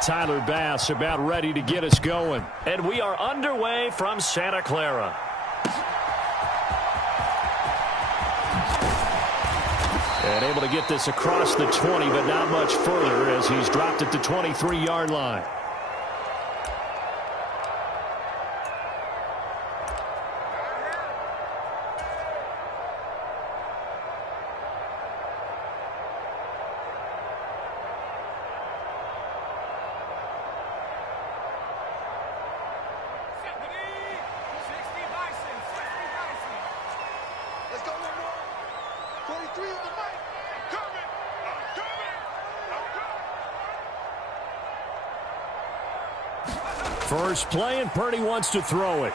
Tyler Bass about ready to get us going. And we are underway from Santa Clara. And able to get this across the 20, but not much further as he's dropped at the 23-yard line. First play, and Purdy wants to throw it.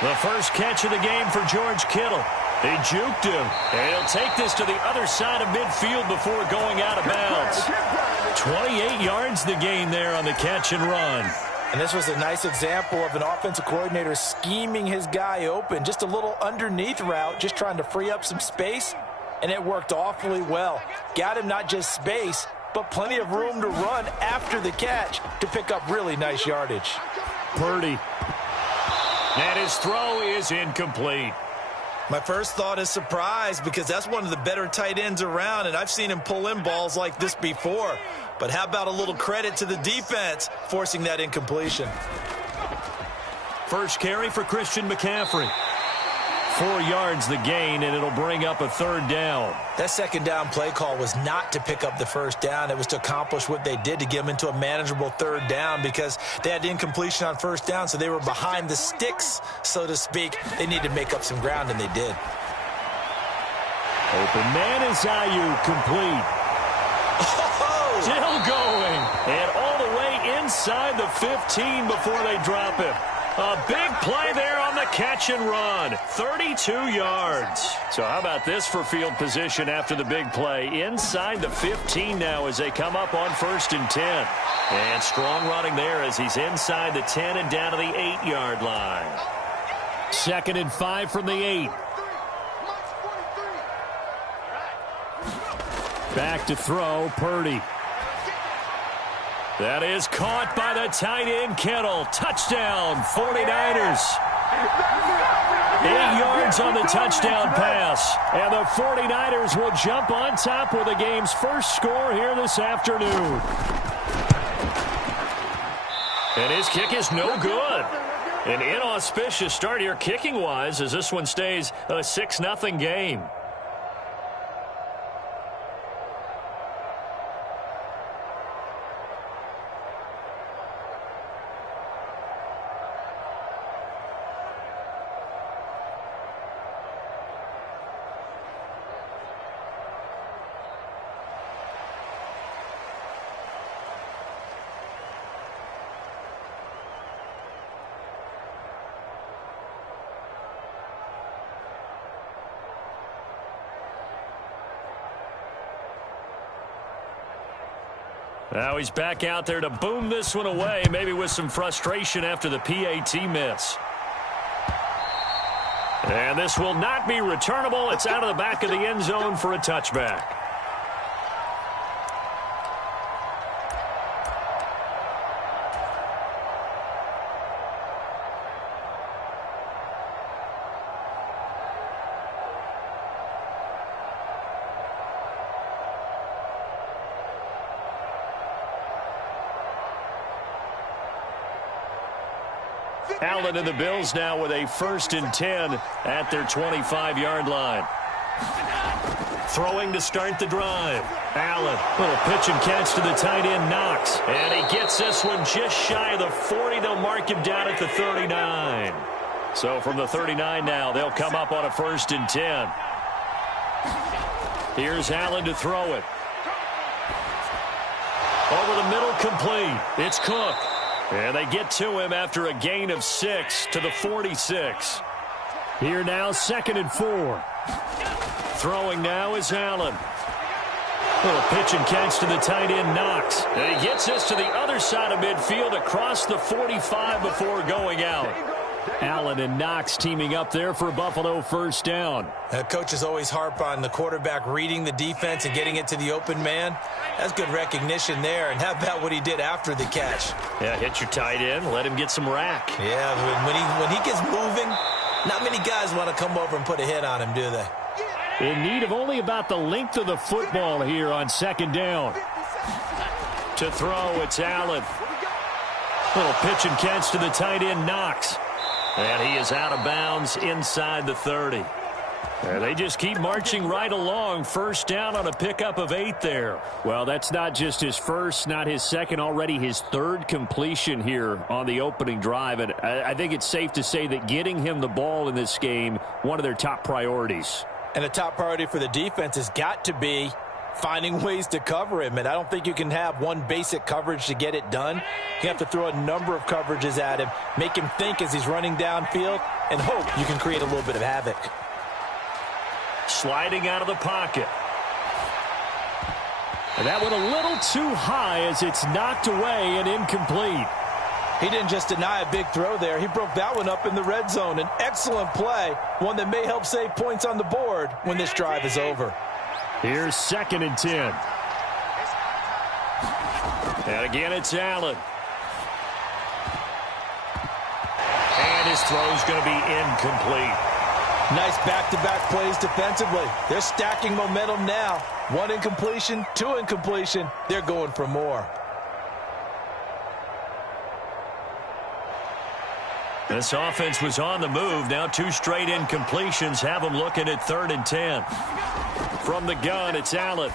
The first catch of the game for George Kittle. He juked him, and he'll take this to the other side of midfield before going out of bounds. 28 yards the gain there on the catch and run. And this was a nice example of an offensive coordinator scheming his guy open. Just a little underneath route, just trying to free up some space, and it worked awfully well. Got him not just space, but plenty of room to run after the catch to pick up really nice yardage. Purdy. And his throw is incomplete. My first thought is surprise because that's one of the better tight ends around, and I've seen him pull in balls like this before. But how about a little credit to the defense forcing that incompletion? First carry for Christian McCaffrey. 4 yards the gain, and it'll bring up a third down. That second down play call was not to pick up the first down. It was to accomplish what they did to get them into a manageable third down because they had incompletion on first down, so they were behind the sticks, so to speak. They needed to make up some ground, and they did. Open man is Ayuk, complete. Oh! Still going, and all the way inside the 15 before they drop him. A big play there on the catch and run. 32 yards. So how about this for field position after the big play? Inside the 15 now as they come up on 1st and 10. And strong running there as he's inside the 10 and down to the 8-yard line. 2nd and 5 from the 8. Back to throw, Purdy. That is caught by the tight end, Kittle. Touchdown, 49ers. 8 yards on the touchdown pass. And the 49ers will jump on top with the game's first score here this afternoon. And his kick is no good. An inauspicious start here kicking-wise as this one stays a 6-0 game. Now he's back out there to boom this one away, maybe with some frustration after the PAT miss. And this will not be returnable. It's out of the back of the end zone for a touchback. Allen and the Bills now with a 1st and 10 at their 25-yard line. Throwing to start the drive. Allen, little pitch and catch to the tight end, Knox. And he gets this one just shy of the 40. They'll mark him down at the 39. So from the 39 now, they'll come up on a 1st and 10. Here's Allen to throw it. Over the middle, complete. It's Cook. And they get to him after a gain of 6 to the 46. Here now, 2nd and 4. Throwing now is Allen. Little pitch and catch to the tight end, Knox. And he gets this to the other side of midfield across the 45 before going out. Allen and Knox teaming up there for Buffalo first down. Coaches always harp on the quarterback reading the defense and getting it to the open man. That's good recognition there. And how about what he did after the catch? Yeah, hit your tight end, let him get some rack. Yeah, when he gets moving, not many guys want to come over and put a hit on him, do they? In need of only about the length of the football here on second down. To throw, it's Allen. Little pitch and catch to the tight end, Knox. And he is out of bounds inside the 30. And they just keep marching right along. First down on a pickup of 8 there. Well, that's not just his first, not his second, already his third completion here on the opening drive. And I think it's safe to say that getting him the ball in this game, one of their top priorities. And the top priority for the defense has got to be finding ways to cover him. And I don't think you can have one basic coverage to get it done. You have to throw a number of coverages at him, make him think as he's running downfield, and hope you can create a little bit of havoc. Sliding out of the pocket. And that one a little too high as it's knocked away and incomplete. He didn't just deny a big throw there. He broke that one up in the red zone. An excellent play, one that may help save points on the board when this drive is over. Here's 2nd and 10. And again, it's Allen. And his throw's going to be incomplete. Nice back-to-back plays defensively. They're stacking momentum now. 1 incompletion, 2 incompletion. They're going for more. This offense was on the move. Now 2 straight incompletions have them looking at 3rd and 10. From the gun, it's Allen.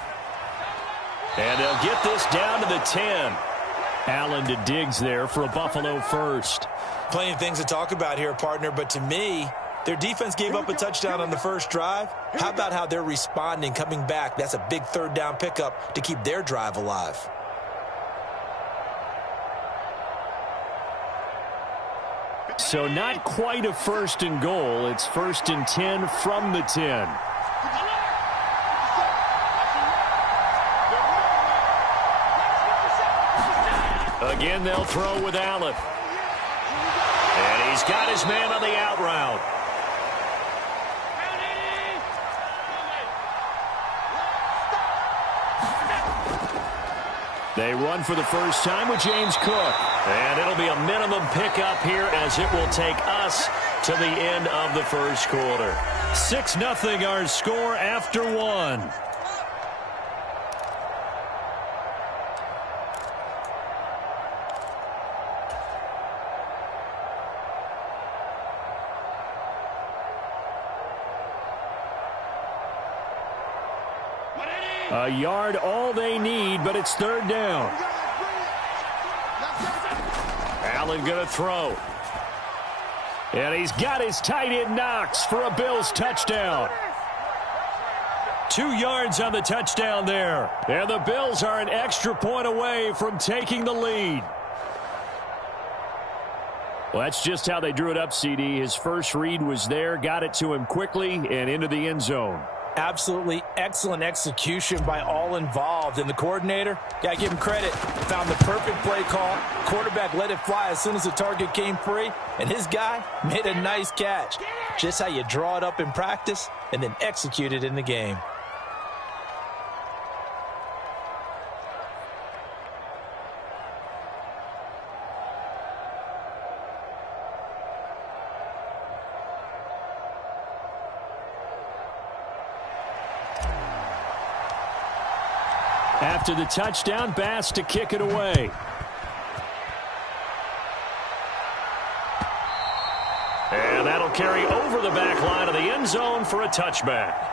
And they'll get this down to the 10. Allen to Diggs there for a Buffalo first. Plenty of things to talk about here, partner, but to me, their defense gave up a touchdown on the first drive. How about how they're responding, coming back? That's a big 3rd down pickup to keep their drive alive. So not quite a 1st and goal. It's 1st and 10 from the 10. Again, they'll throw with Allen. And he's got his man on the out route. They run for the first time with James Cook. And it'll be a minimum pickup here as it will take us to the end of the first quarter. 6-0 our score after 1. A yard all they need, but it's 3rd down. Allen going to throw. And he's got his tight end Knox for a Bills touchdown. 2 yards on the touchdown there. And the Bills are an extra point away from taking the lead. Well, that's just how they drew it up, CD. His first read was there, got it to him quickly and into the end zone. Absolutely excellent execution by all involved. And the coordinator, got to give him credit, found the perfect play call. Quarterback let it fly as soon as the target came free. And his guy made a nice catch. Just how you draw it up in practice and then execute it in the game. After the touchdown, Bass to kick it away. And that'll carry over the back line of the end zone for a touchback.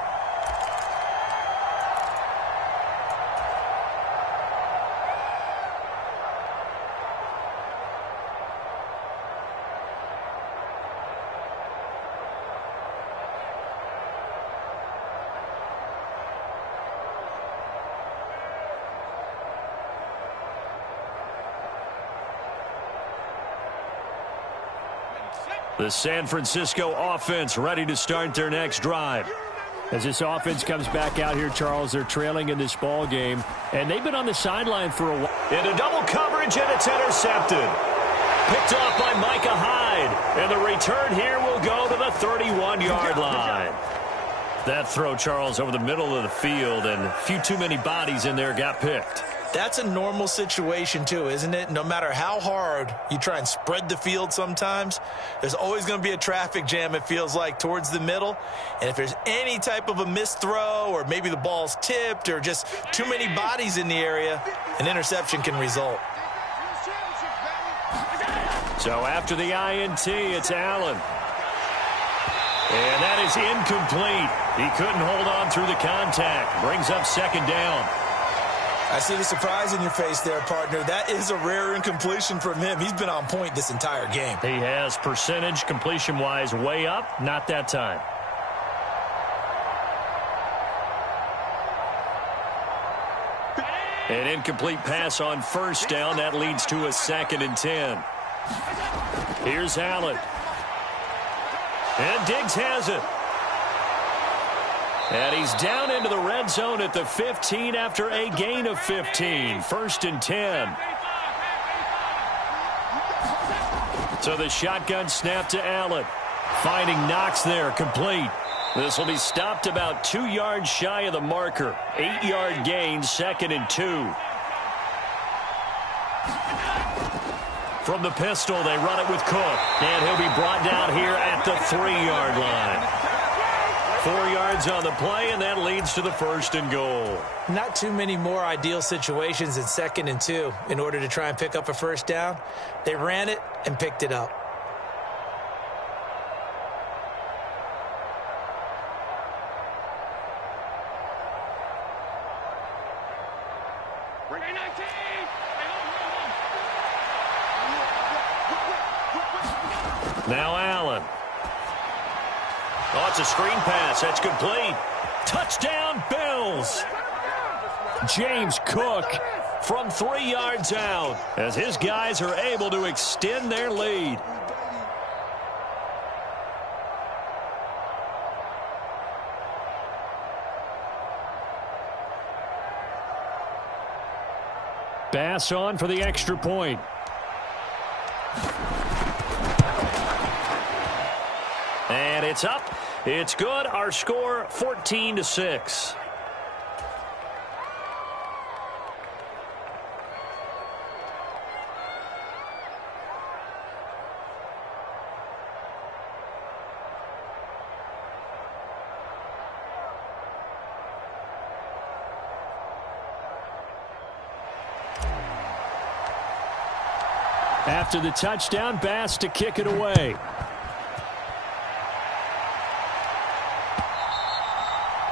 The San Francisco offense ready to start their next drive. As this offense comes back out here, Charles, they're trailing in this ball game, and they've been on the sideline for a while. Into double coverage, and it's intercepted. Picked off by Micah Hyde. And the return here will go to the 31-yard line. That throw, Charles, over the middle of the field, and a few too many bodies in there got picked. That's a normal situation, too, isn't it? No matter how hard you try and spread the field sometimes, there's always going to be a traffic jam, it feels like, towards the middle. And if there's any type of a missed throw or maybe the ball's tipped or just too many bodies in the area, an interception can result. So after the INT, it's Allen. And that is incomplete. He couldn't hold on through the contact. Brings up second down. I see the surprise in your face there, partner. That is a rare incompletion from him. He's been on point this entire game. He has percentage completion-wise way up. Not that time. An incomplete pass on first down. That leads to a 2nd and 10. Here's Allen. And Diggs has it. And he's down into the red zone at the 15 after a gain of 15. 1st and 10. So the shotgun snap to Allen. Finding Knox there, complete. This will be stopped about 2 yards shy of the marker. 8-yard gain, 2nd and 2. From the pistol, they run it with Cook. And he'll be brought down here at the 3-yard line. 4 yards on the play, and that leads to the 1st and goal. Not too many more ideal situations in 2nd and 2 in order to try and pick up a first down. They ran it and picked it up. Now Allen. Oh, it's a screen pass. That's complete. Touchdown, Bills. James Cook from 3 yards out as his guys are able to extend their lead. Bass on for the extra point. And it's up. It's good. Our score 14-6. After the touchdown, Bass to kick it away.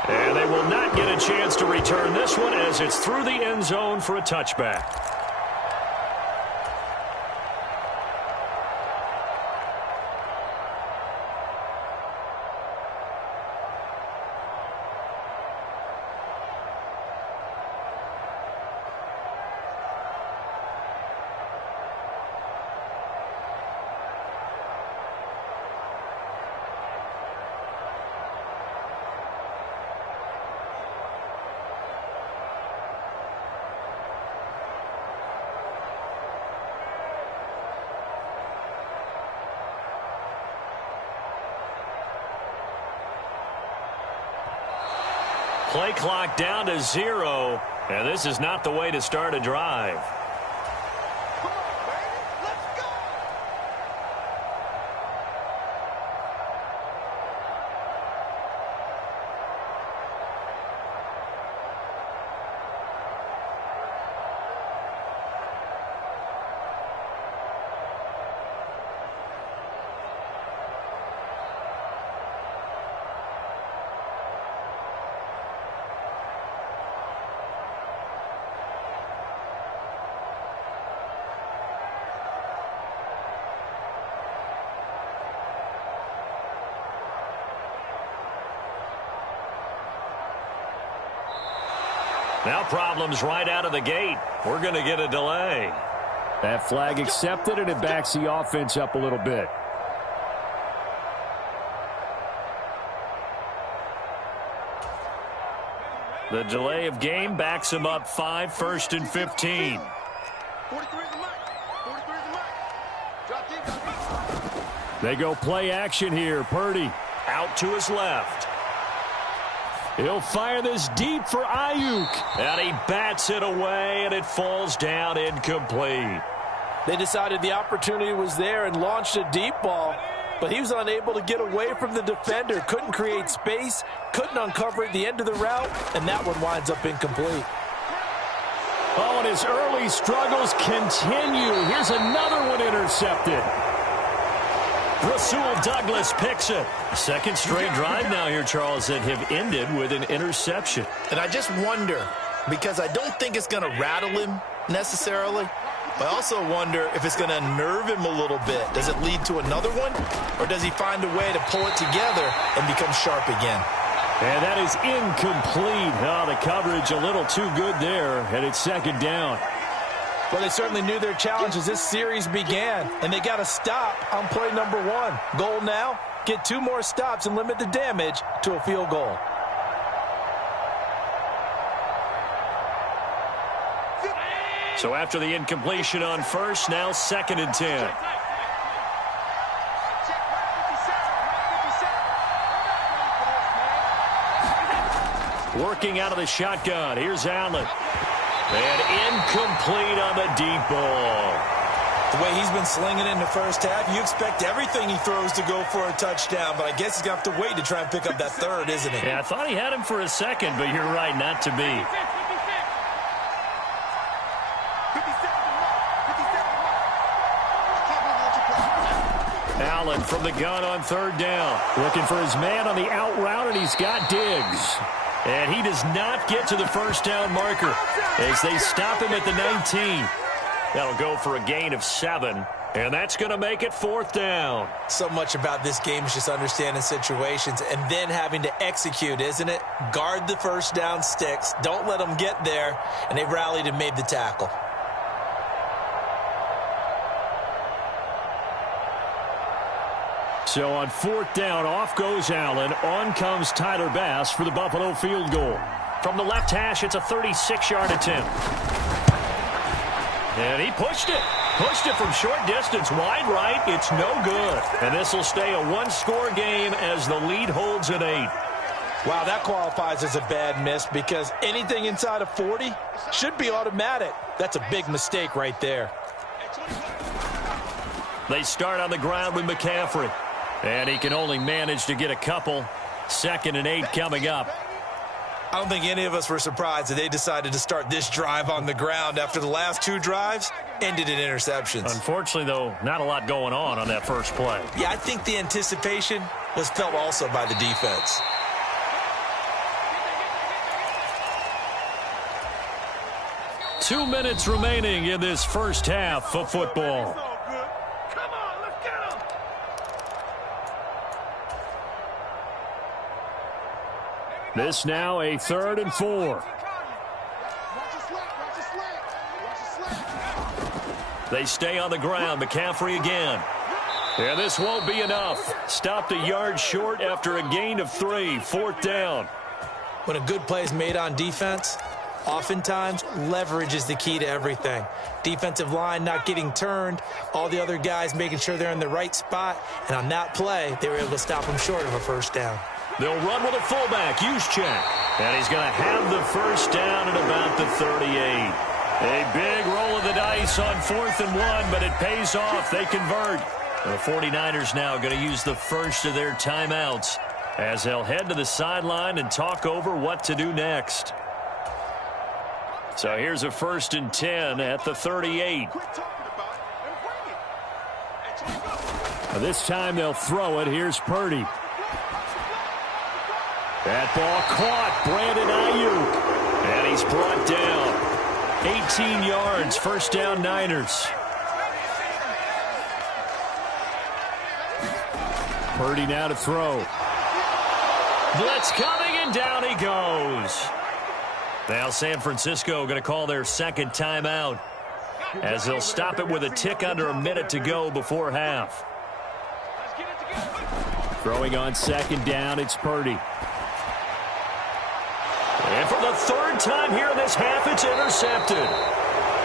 And they will not get a chance to return this one as it's through the end zone for a touchback. Play clock down to 0, and this is not the way to start a drive. Now problems right out of the gate. We're going to get a delay. That flag accepted, and it backs the offense up a little bit. The delay of game backs him up 5, 1st and 15. 43 is the mic. 43 is the mic. They go play action here. Purdy out to his left. He'll fire this deep for Ayuk. And he bats it away, and it falls down incomplete. They decided the opportunity was there and launched a deep ball, but he was unable to get away from the defender. Couldn't create space, couldn't uncover at the end of the route, and that one winds up incomplete. Oh, and his early struggles continue. Here's another one intercepted. Rasul Douglas picks it. Second straight drive now here, Charles, that have ended with an interception. And I just wonder, because I don't think it's going to rattle him necessarily, but I also wonder if it's going to unnerve him a little bit. Does it lead to another one, or does he find a way to pull it together and become sharp again? And that is incomplete. Oh, the coverage a little too good there, and it's second down. Well, they certainly knew their challenge as this series began, and they got to stop on play number 1. Goal now, get 2 more stops and limit the damage to a field goal. So after the incompletion on first, now 2nd and 10. Working out of the shotgun. Here's Allen. And incomplete on the deep ball. The way he's been slinging it in the first half, you expect everything he throws to go for a touchdown, but I guess he's going to have to wait to try and pick up that third, isn't he? Yeah, I thought he had him for a second, but you're right, not to be. Allen from the gun on 3rd down. Looking for his man on the out route, and he's got Diggs. And he does not get to the first down marker as they stop him at the 19. That'll go for a gain of 7. And that's going to make it 4th down. So much about this game is just understanding situations and then having to execute, isn't it? Guard the first down sticks. Don't let them get there. And they rallied and made the tackle. So on 4th down, off goes Allen. On comes Tyler Bass for the Buffalo field goal. From the left hash, it's a 36-yard attempt. And he pushed it. Pushed it from short distance, wide right. It's no good. And this will stay a 1-score game as the lead holds at 8. Wow, that qualifies as a bad miss because anything inside of 40 should be automatic. That's a big mistake right there. They start on the ground with McCaffrey. And he can only manage to get a couple. 2nd and 8 coming up. I don't think any of us were surprised that they decided to start this drive on the ground after the last 2 drives ended in interceptions. Unfortunately, though, not a lot going on that first play. Yeah, I think the anticipation was felt also by the defense. Two minutes remaining in this first half of football. This now a 3rd and 4. They stay on the ground. McCaffrey again. And this won't be enough. Stopped a yard short after a gain of 3. 4th down. When a good play is made on defense, oftentimes leverage is the key to everything. Defensive line not getting turned, all the other guys making sure they're in the right spot, and on that play, they were able to stop them short of a first down. They'll run with a fullback, Juszczyk. And he's going to have the first down at about the 38. A big roll of the dice on 4th and 1, but it pays off. They convert. The 49ers now going to use the first of their timeouts as they'll head to the sideline and talk over what to do next. So here's a 1st and 10 at the 38. This time they'll throw it. Here's Purdy. That ball caught. Brandon Ayuk. And he's brought down. 18 yards. First down, Niners. Purdy now to throw. Blitz coming, and down he goes. Now San Francisco going to call their 2nd timeout as they'll stop it with a tick under a minute to go before half. Throwing on 2nd down, it's Purdy. And for the 3rd time here in this half, it's intercepted.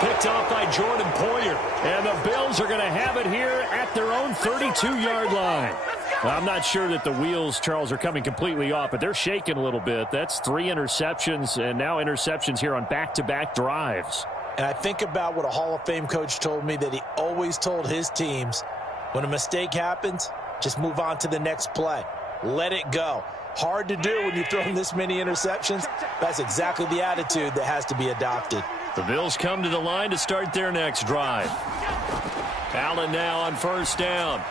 picked off by Jordan Poyer. And the Bills are going to have it here at their own 32-yard line. I'm not sure that the wheels, Charles, are coming completely off, but they're shaking a little bit. That's 3 interceptions, and now interceptions here on back-to-back drives. And I think about what a Hall of Fame coach told me that he always told his teams, when a mistake happens, just move on to the next play. Let it go. Hard to do when you've thrown this many interceptions. That's exactly the attitude that has to be adopted. The Bills come to the line to start their next drive. Allen now on first down.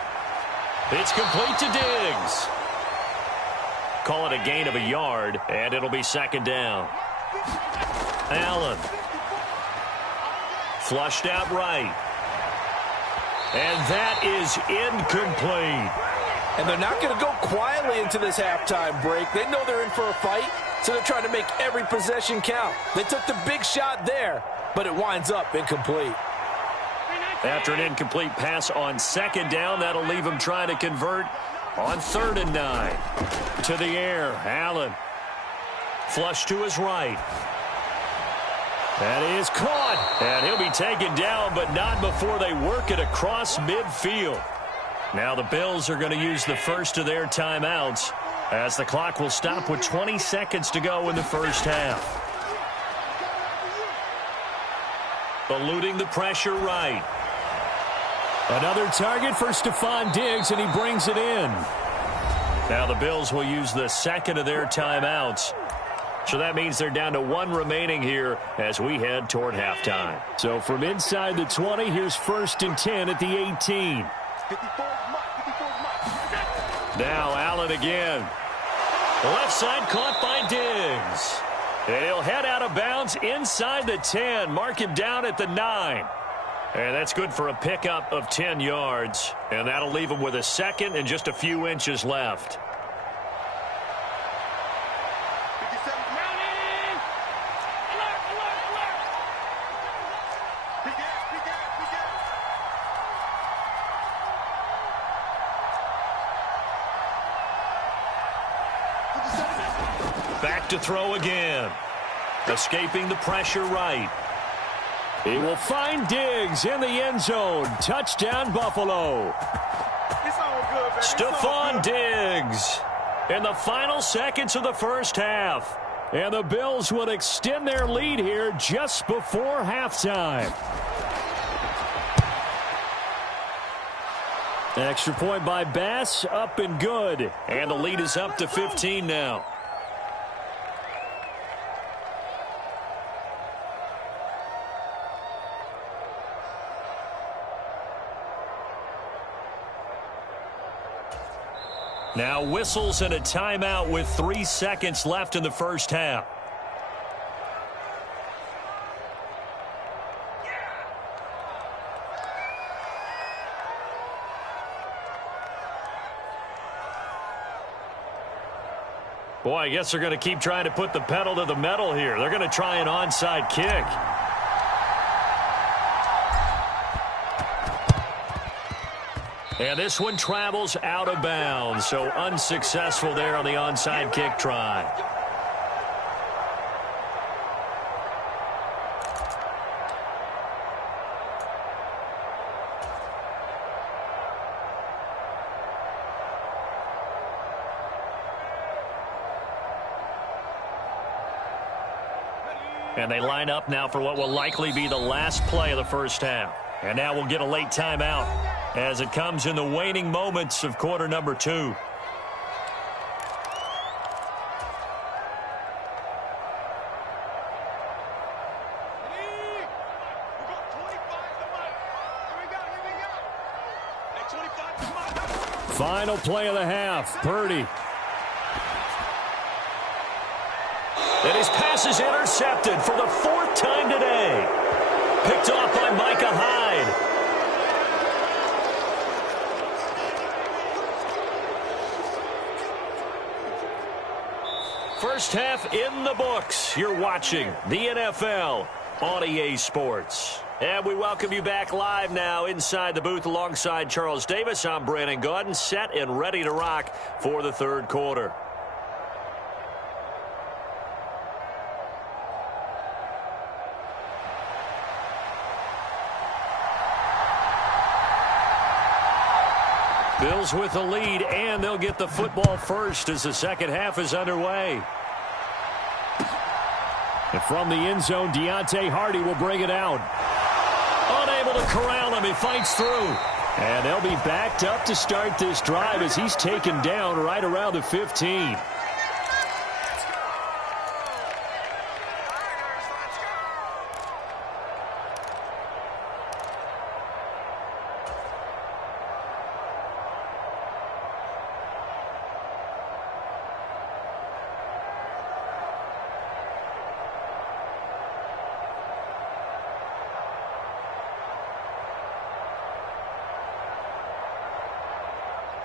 It's complete to Diggs. Call it a gain of a yard, and it'll be second down. Allen. Flushed out right. And that is incomplete. And they're not going to go quietly into this halftime break. They know they're in for a fight, so they're trying to make every possession count. They took the big shot there, but it winds up incomplete. After an incomplete pass on second down, that'll leave him trying to convert on 3rd and 9. To the air, Allen. Flush to his right. That is caught. And he'll be taken down, but not before they work it across midfield. Now the Bills are going to use the first of their timeouts as the clock will stop with 20 seconds to go in the first half. Eluding the pressure right. Another target for Stephon Diggs, and he brings it in. Now the Bills will use the second of their timeouts. So that means they're down to 1 remaining here as we head toward halftime. So from inside the 20, here's 1st and 10 at the 18. Now Allen again. Left side caught by Diggs. And he'll head out of bounds inside the 10. Mark him down at the 9. And that's good for a pickup of 10 yards. And that'll leave him with a second and just a few inches left. Back to throw again. Escaping the pressure right. He will find Diggs in the end zone. Touchdown, Buffalo. Stephon Diggs in the final seconds of the first half. And the Bills will extend their lead here just before halftime. Extra point by Bass, up and good. And the lead is up to 15 now. Now whistles and a timeout with 3 seconds left in the first half. Boy, I guess they're going to keep trying to put the pedal to the metal here. They're going to try an onside kick. And this one travels out of bounds, so unsuccessful there on the onside kick try. And they line up now for what will likely be the last play of the first half. And now we'll get a late timeout as it comes in the waning moments of quarter number 2. Final play of the half. Purdy. And his pass is intercepted for the 4th time today. Picked off by Micah Hyde. First half in the books. You're watching the NFL on EA Sports. And we welcome you back live now inside the booth alongside Charles Davis. I'm Brandon Gaudin, set and ready to rock for the third quarter. Bills with the lead, and they'll get the football first as the second half is underway. And from the end zone, Deontay Hardy will bring it out. Unable to corral him. He fights through. And they'll be backed up to start this drive as he's taken down right around the 15.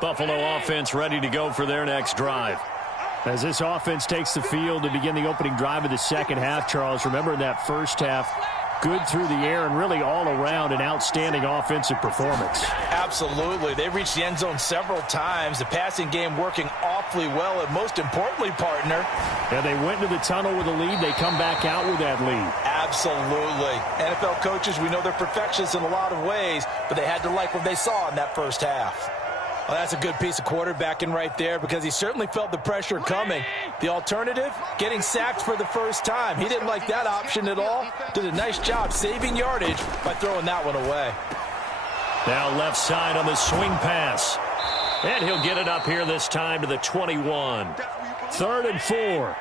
Buffalo offense ready to go for their next drive. As this offense takes the field to begin the opening drive of the second half, Charles, remember in that first half, good through the air and really all around an outstanding offensive performance. Absolutely. They reached the end zone several times. The passing game working awfully well, and most importantly, partner. Yeah, they went into the tunnel with a lead. They come back out with that lead. Absolutely. NFL coaches, we know they're perfectionists in a lot of ways, but they had to like what they saw in that first half. Well, that's a good piece of quarterbacking right there because he certainly felt the pressure coming. The alternative, getting sacked for the first time. He didn't like that option at all. Did a nice job saving yardage by throwing that one away. Now left side on the swing pass. And he'll get it up here this time to the 21. 3rd and 4.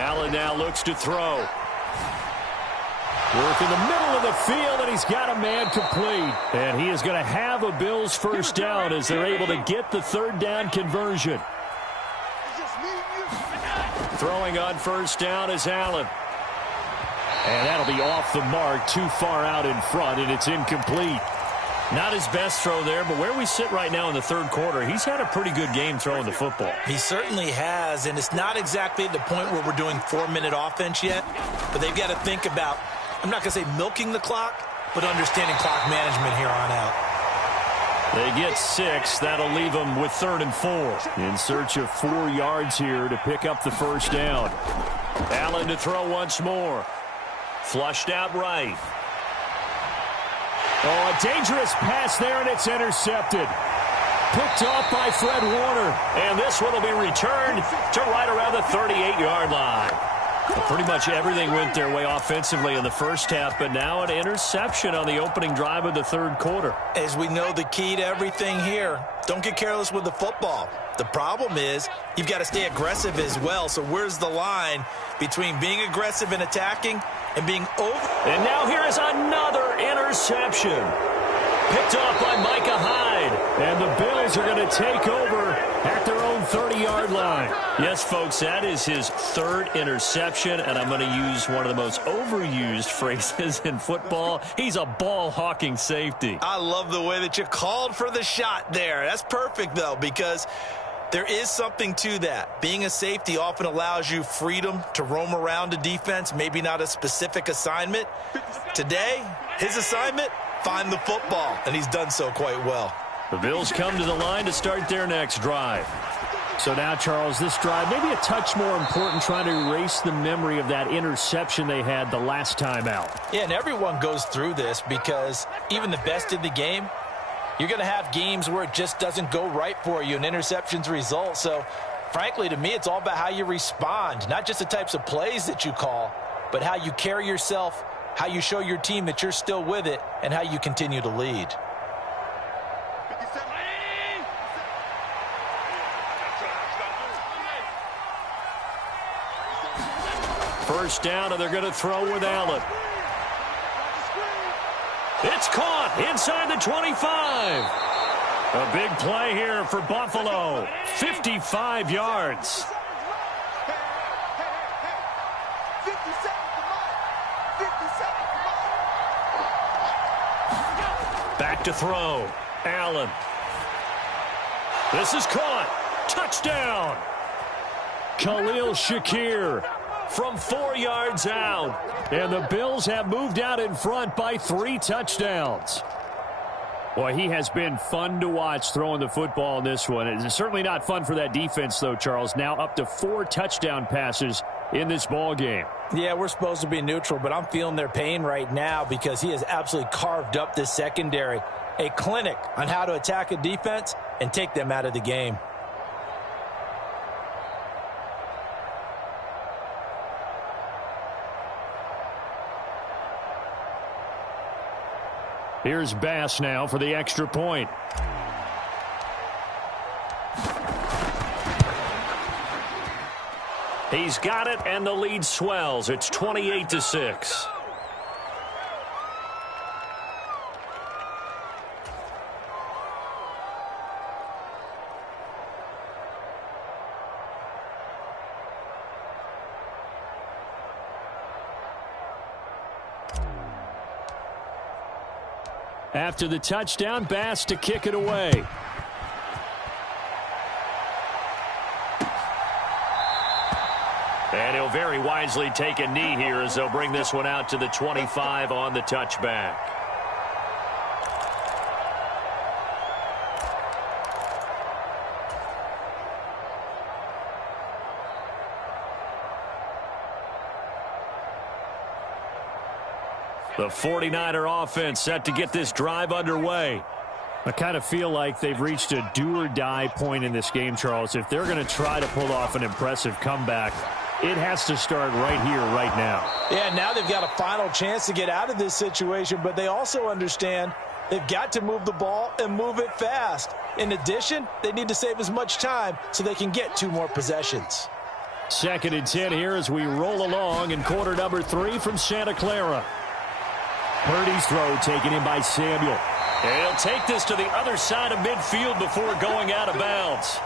Allen now looks to throw. Work in the middle of the field, and he's got a man complete. And he is going to have a Bills first down as they're able to get the 3rd down conversion. Throwing on first down is Allen. And that'll be off the mark, too far out in front, and it's incomplete. Not his best throw there, but where we sit right now in the 3rd quarter, he's had a pretty good game throwing the football. He certainly has, and it's not exactly at the point where we're doing 4-minute offense yet, but they've got to think about, I'm not going to say milking the clock, but understanding clock management here on out. They get 6. That'll leave them with 3rd and 4. In search of 4 yards here to pick up the first down. Allen to throw once more. Flushed out right. Oh, a dangerous pass there, and it's intercepted. Picked off by Fred Warner. And this one will be returned to right around the 38-yard line. Well, pretty much everything went their way offensively in the first half, but now an interception on the opening drive of the 3rd quarter. As we know, the key to everything here, don't get careless with the football. The problem is you've got to stay aggressive as well. So where's the line between being aggressive and attacking and being over? And now here is another interception. Picked off by Micah Hyde. And the Bills are going to take over at their own 30-yard line. Yes, folks, that is his 3rd interception, and I'm going to use one of the most overused phrases in football. He's a ball-hawking safety. I love the way that you called for the shot there. That's perfect, though, because there is something to that. Being a safety often allows you freedom to roam around a defense, maybe not a specific assignment. Today, his assignment, find the football, and he's done so quite well. The Bills come to the line to start their next drive. So now, Charles, this drive maybe a touch more important, trying to erase the memory of that interception they had the last time out. Yeah, and everyone goes through this because even the best in the game, you're going to have games where it just doesn't go right for you and interceptions result. So, frankly, to me, it's all about how you respond, not just the types of plays that you call, but how you carry yourself, how you show your team that you're still with it, and how you continue to lead. First down, and they're going to throw with Allen. It's caught inside the 25. A big play here for Buffalo. 55 yards. Back to throw. Allen. This is caught. Touchdown. Khalil Shakir from 4 yards out. And the Bills have moved out in front by 3 touchdowns. Boy, he has been fun to watch throwing the football in this one. It's certainly not fun for that defense, though, Charles. Now up to 4 touchdown passes in this ball game. Yeah, we're supposed to be neutral, but I'm feeling their pain right now because he has absolutely carved up this secondary. A clinic on how to attack a defense and take them out of the game. Here's Bass now for the extra point. He's got it, and the lead swells. It's 28-6. After the touchdown, Bass to kick it away. And he'll very wisely take a knee here as they'll bring this one out to the 25 on the touchback. The 49er offense set to get this drive underway. I kind of feel like they've reached a do-or-die point in this game, Charles. If they're going to try to pull off an impressive comeback, it has to start right here, right now. Yeah, now they've got a final chance to get out of this situation, but they also understand they've got to move the ball and move it fast. In addition, they need to save as much time so they can get 2 more possessions. 2nd and 10 here as we roll along in quarter number 3 from Santa Clara. Purdy's throw taken in by Samuel. And he'll take this to the other side of midfield before going out of bounds.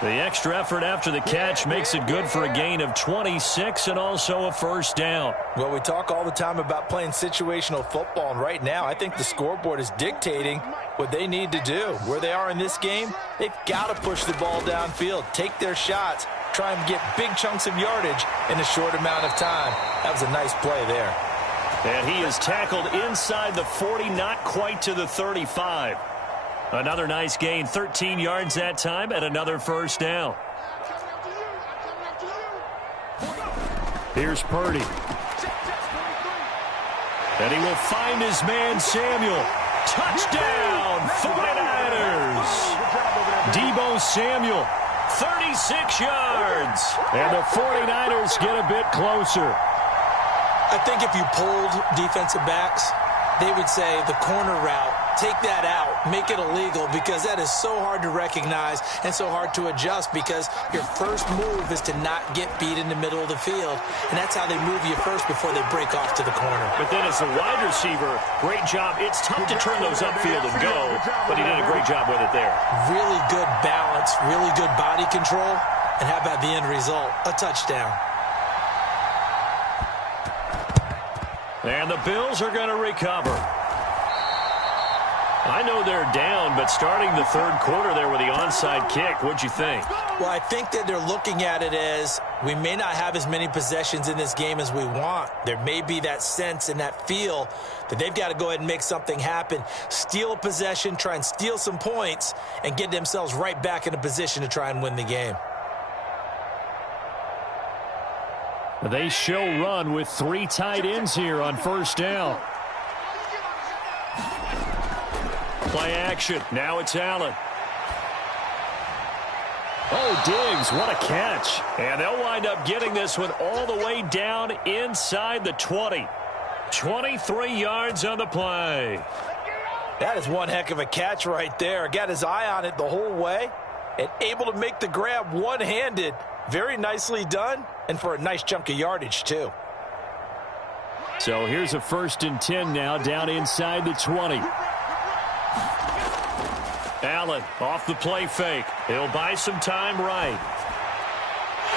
The extra effort after the catch makes it good for a gain of 26 and also a first down. Well, we talk all the time about playing situational football, and right now I think the scoreboard is dictating what they need to do. Where they are in this game, they've got to push the ball downfield, take their shots, try and get big chunks of yardage in a short amount of time. That was a nice play there. And he is tackled inside the 40, not quite to the 35. Another nice gain, 13 yards that time, and another first down. Here's Purdy. And he will find his man, Samuel. Touchdown, 49ers. Deebo Samuel, 36 yards. And the 49ers get a bit closer. I think if you polled defensive backs, they would say the corner route, take that out, make it illegal, because that is so hard to recognize and so hard to adjust, because your first move is to not get beat in the middle of the field, and that's how they move you first before they break off to the corner. But then as a wide receiver, great job. It's tough to turn those upfield and go, but he did a great job with it there. Really good balance, really good body control, and how about the end result? A touchdown. And the Bills are going to recover. I know they're down, but starting the 3rd quarter there with the onside kick, what'd you think? Well, I think that they're looking at it as we may not have as many possessions in this game as we want. There may be that sense and that feel that they've got to go ahead and make something happen. Steal a possession, try and steal some points, and get themselves right back in a position to try and win the game. They show run with 3 tight ends here on first down. Play action. Now it's Allen. Oh, Diggs, what a catch. And they'll wind up getting this one all the way down inside the 20. 23 yards on the play. That is one heck of a catch right there. Got his eye on it the whole way and able to make the grab one-handed. Very nicely done, and for a nice chunk of yardage, too. So here's a 1st and 10 now, down inside the 20. Allen off the play fake. He'll buy some time right.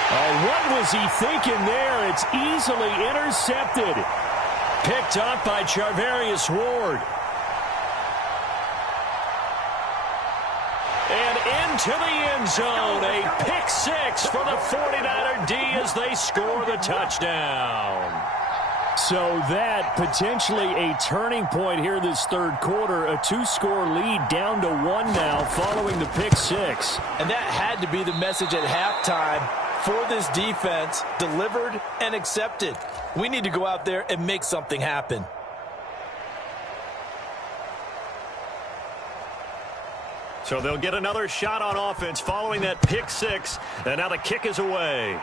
Oh, what was he thinking there? It's easily intercepted. Picked up by Charvarius Ward. And into the end zone, a pick 6 for the 49er D as they score the touchdown. So that potentially a turning point here this third quarter. A 2-score lead down to 1 now following the pick six. And that had to be the message at halftime for this defense. Delivered and accepted. We need to go out there and make something happen. So they'll get another shot on offense following that pick six. And now the kick is away.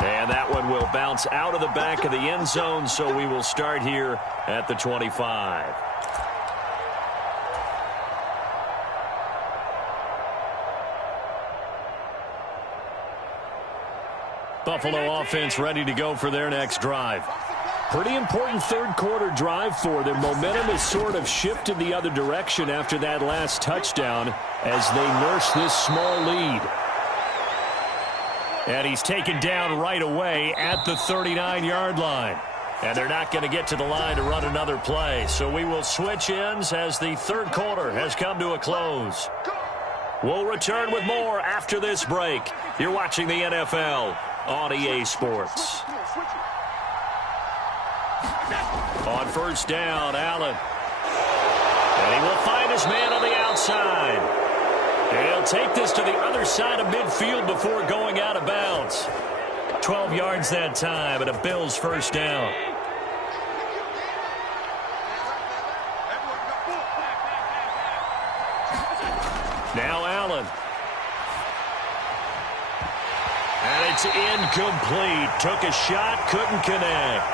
And that one will bounce out of the back of the end zone, so we will start here at the 25. Buffalo offense ready to go for their next drive. Pretty important third quarter drive for them. Momentum has sort of shifted the other direction after that last touchdown as they nurse this small lead. And he's taken down right away at the 39-yard line. And they're not going to get to the line to run another play. So we will switch ends as the third quarter has come to a close. We'll return with more after this break. You're watching the NFL on EA Sports. On first down, Allen. And he will find his man on the outside. And he'll take this to the other side of midfield before going out of bounds. 12 yards that time, and a Bills first down. Now Allen. And it's incomplete. Took a shot, couldn't connect.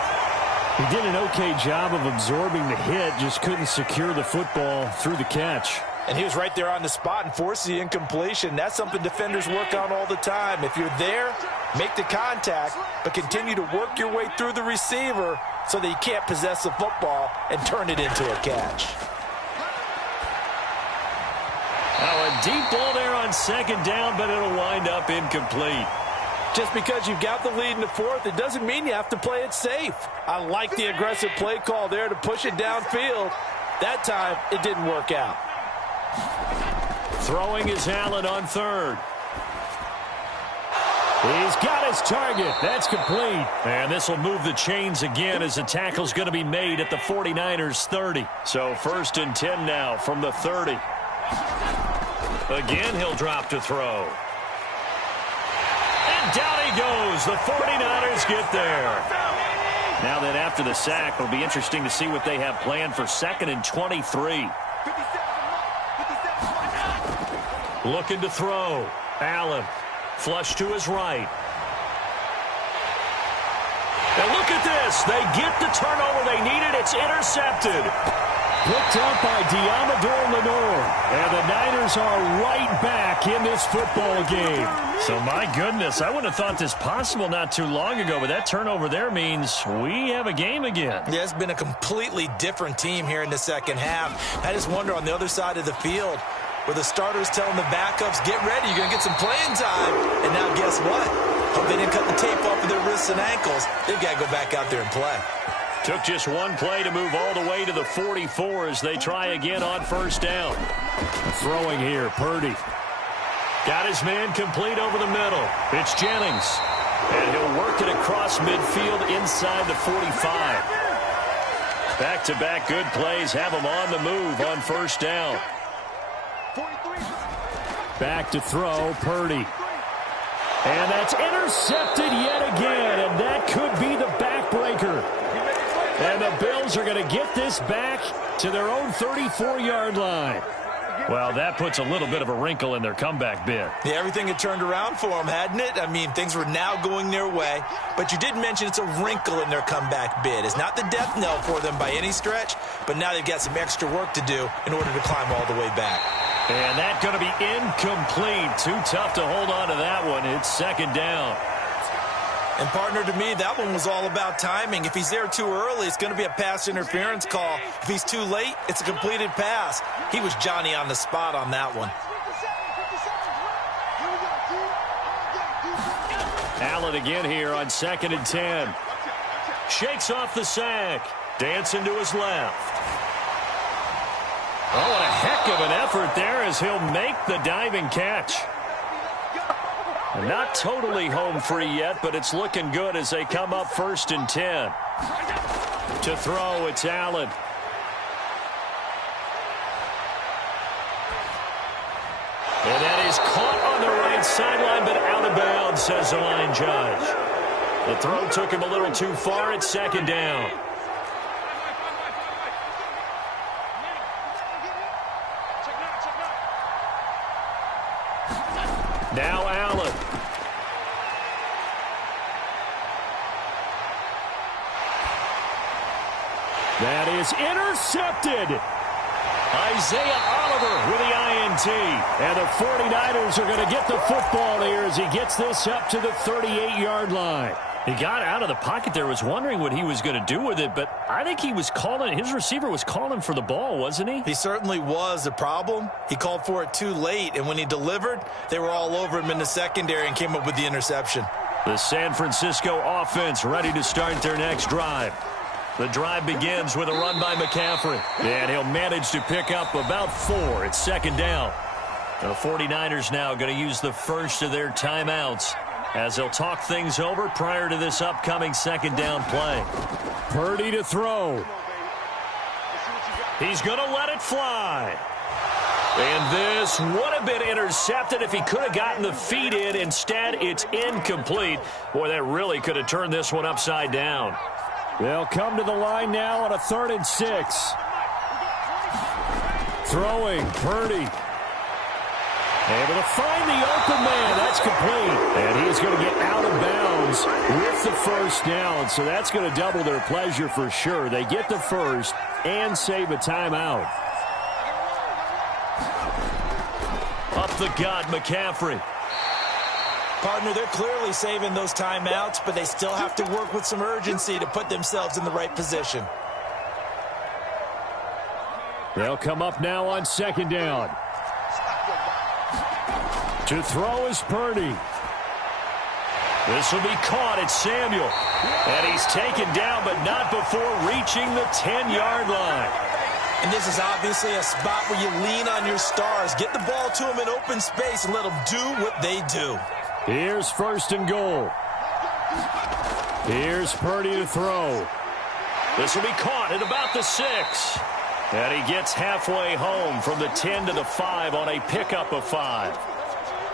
He did an okay job of absorbing the hit, just couldn't secure the football through the catch. And he was right there on the spot and forced the incompletion. That's something defenders work on all the time. If you're there, make the contact, but continue to work your way through the receiver so that you can't possess the football and turn it into a catch. Now a deep ball there on second down, but it'll wind up incomplete. Just because you've got the lead in the fourth, it doesn't mean you have to play it safe. I like the aggressive play call there to push it downfield. That time, it didn't work out. Throwing is Allen on third. He's got his target. That's complete. And this will move the chains again as the tackle's going to be made at the 49ers 30. So first and 10 now from the 30. Again, he'll drop to throw. And down he goes. The 49ers get there. Now that after the sack, it'll be interesting to see what they have planned for second and 23. Looking to throw. Allen. Flush to his right. And look at this. They get the turnover they needed. It's intercepted. Picked up by Diamador Lenore. And the Niners are right back in this football game. So, my goodness, I wouldn't have thought this possible not too long ago, but that turnover there means we have a game again. Yeah, it's been a completely different team here in the second half. I just wonder on the other side of the field, where the starters telling the backups, get ready, you're going to get some playing time. And now guess what? Hope they didn't cut the tape off of their wrists and ankles. They've got to go back out there and play. Took just one play to move all the way to the 44 as they try again on first down. Throwing here, Purdy. Got his man complete over the middle. It's Jennings. And he'll work it across midfield inside the 45. Back-to-back good plays have him on the move on first down. Back to throw, Purdy. And that's intercepted yet again, and that could be the backbreaker. And the Bills are going to get this back to their own 34-yard line. Well, that puts a little bit of a wrinkle in their comeback bid. Yeah, everything had turned around for them, hadn't it? I mean, things were now going their way. But you did mention it's a wrinkle in their comeback bid. It's not the death knell for them by any stretch, but now they've got some extra work to do in order to climb all the way back. And that's going to be incomplete. Too tough to hold on to that one. It's second down. And, partner, to me, that one was all about timing. If he's there too early, it's going to be a pass interference call. If he's too late, it's a completed pass. He was Johnny on the spot on that one. Allen again here on second and 10. Shakes off the sack. Dancing to his left. Oh, what a heck of an effort there as he'll make the diving catch. Not totally home free yet, but it's looking good as they come up 1st and 10. To throw, it's Allen. And that is caught on the right sideline, but out of bounds, says the line judge. The throw took him a little too far. It's 2nd down. Now Allen. That is intercepted. Isaiah Oliver with the INT. And the 49ers are going to get the football here as he gets this up to the 38-yard line. He got out of the pocket there, was wondering what he was going to do with it, but I think he was calling, his receiver was calling for the ball, wasn't he? He certainly was. The problem, he called for it too late, and when he delivered, they were all over him in the secondary and came up with the interception. The San Francisco offense ready to start their next drive. The drive begins with a run by McCaffrey, and he'll manage to pick up about 4. It's 2nd down. The 49ers now going to use the first of their timeouts as they'll talk things over prior to this upcoming 2nd down play. Purdy to throw. He's going to let it fly. And this would have been intercepted if he could have gotten the feet in. Instead, it's incomplete. Boy, that really could have turned this one upside down. They'll come to the line now on a 3rd and 6. Throwing, Purdy. Able to find the open man. That's complete. And he's going to get out of bounds with the 1st down. So that's going to double their pleasure for sure. They get the first and save a timeout. Up the gut, McCaffrey. Partner, they're clearly saving those timeouts, but they still have to work with some urgency to put themselves in the right position. They'll come up now on 2nd down. To throw is Purdy. This will be caught. It's Samuel. And he's taken down, but not before reaching the 10-yard line. And this is obviously a spot where you lean on your stars. Get the ball to them in open space and let them do what they do. Here's 1st and goal. Here's Purdy to throw. This will be caught at about the 6. And he gets halfway home from the 10 to the 5 on a pickup of 5.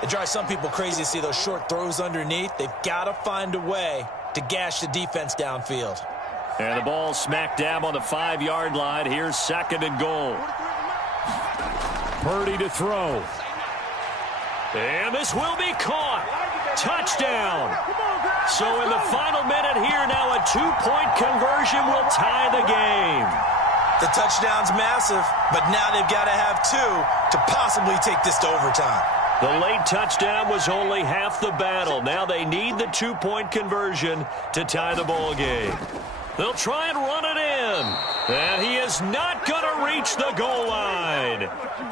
It drives some people crazy to see those short throws underneath. They've got to find a way to gash the defense downfield. And the ball smack dab on the 5-yard line. Here's 2nd and goal. Purdy to throw. And this will be caught. Touchdown. So in the final minute here now, a 2-point conversion will tie the game. The touchdown's massive, but now they've got to have 2 to possibly take this to overtime. The late touchdown was only half the battle. Now they need the 2-point conversion to tie the ball game. They'll try and run it in. And he is not going to reach the goal line.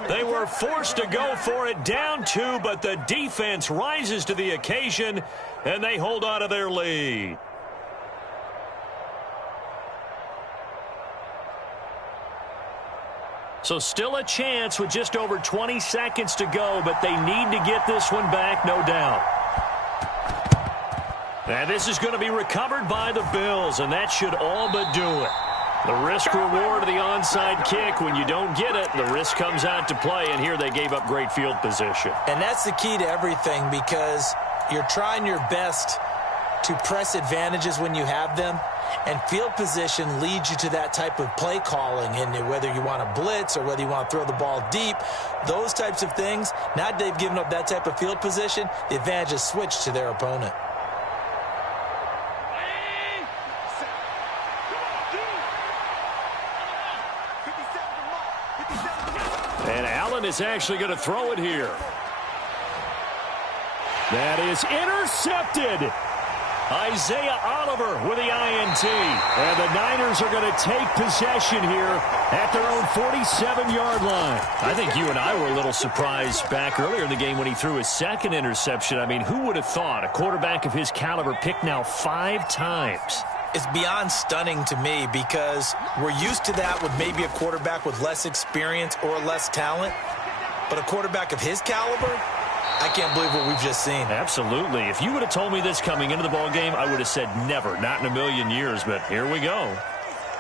They were forced to go for it down 2, but the defense rises to the occasion, and they hold on to their lead. So still a chance with just over 20 seconds to go, but they need to get this one back, no doubt. And this is going to be recovered by the Bills, and that should all but do it. The risk-reward of the onside kick, when you don't get it, the risk comes out to play, and here they gave up great field position. And that's the key to everything, because you're trying your best to press advantages when you have them, and field position leads you to that type of play calling, and whether you want to blitz or whether you want to throw the ball deep, those types of things, now that they've given up that type of field position, the advantage is switched to their opponent. And Allen is actually going to throw it here. That is intercepted. Isaiah Oliver with the INT. And the Niners are going to take possession here at their own 47-yard line. I think you and I were a little surprised back earlier in the game when he threw his 2nd interception. I mean, who would have thought a quarterback of his caliber picked now 5 times? It's beyond stunning to me, because we're used to that with maybe a quarterback with less experience or less talent. But a quarterback of his caliber, I can't believe what we've just seen. Absolutely. If you would have told me this coming into the ball game, I would have said never, not in a million years, but here we go.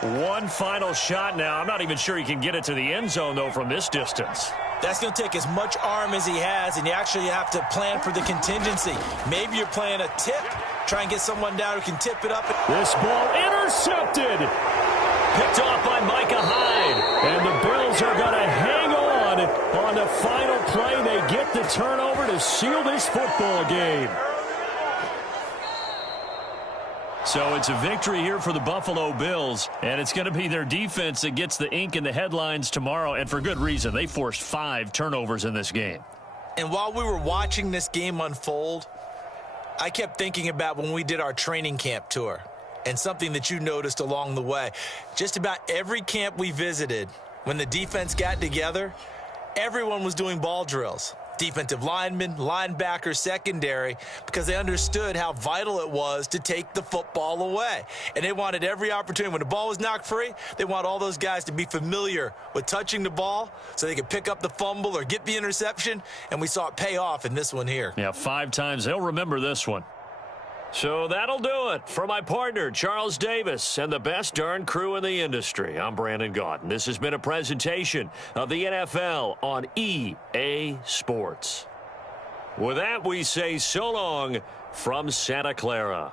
One final shot now. I'm not even sure he can get it to the end zone, though, from this distance. That's going to take as much arm as he has, and you actually have to plan for the contingency. Maybe you're playing a tip. Try and get someone down who can tip it up. This ball intercepted. Picked off by Micah Hyde. And the Bills are going to hang on the final play. They get the turnover to seal this football game. So it's a victory here for the Buffalo Bills, and it's going to be their defense that gets the ink in the headlines tomorrow, and for good reason. They forced 5 turnovers in this game. And while we were watching this game unfold, I kept thinking about when we did our training camp tour and something that you noticed along the way. Just about every camp we visited, when the defense got together, everyone was doing ball drills. Defensive linemen, linebackers, secondary, because they understood how vital it was to take the football away. And they wanted every opportunity. When the ball was knocked free, they want all those guys to be familiar with touching the ball so they could pick up the fumble or get the interception. And we saw it pay off in this one here. Yeah, 5 times. They'll remember this one. So that'll do it for my partner, Charles Davis, and the best darn crew in the industry. I'm Brandon Gaudin. This has been a presentation of the NFL on EA Sports. With that, we say so long from Santa Clara.